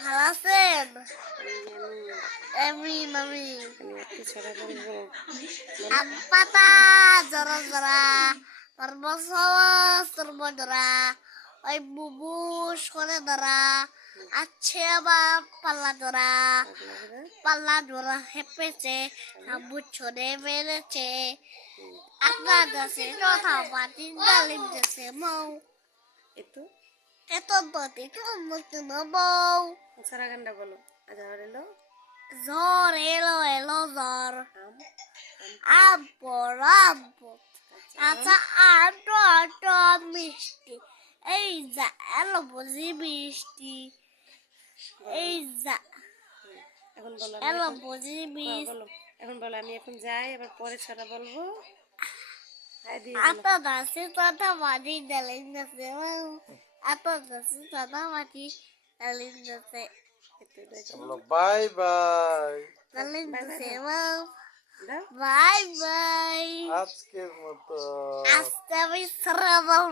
ভালো আছেন? আমি আমি একটি ছড়া বলবো। আম পাতা জরা জরা তরমুজ ধরা ওই বুবুস করে ধরা আছে আবার পাল্লা ধরা হেপেছে সাবুত ছড়ে মেরেছে আপনার কাছে কথা মাটি ডালিম গেছে মৌ একটু এত বতে তো মতো বউ ছড়া গানটা বলো। ঝড় এলো জ্বর এলো এলো জ্বর আম আম পড় আচ্ছা আম তো মিষ্টি এই যা এলো বুঝি মিষ্টি এই যা এখন বলো এলো বুঝি মিষ্টি বলো এখন বলো আমি এখন যাই এবার পরে ছড়া বলবো। হ্যাঁ দিয়ে দিলাম। এত দাসি কথা মাটি ডালিম গেছে এত দাসি কথা মাটি ডালিম গেছে বাই বাই ডালিম গেছে দাও বাই বাই আজকের মতো আজকে আমি শ্রাবণ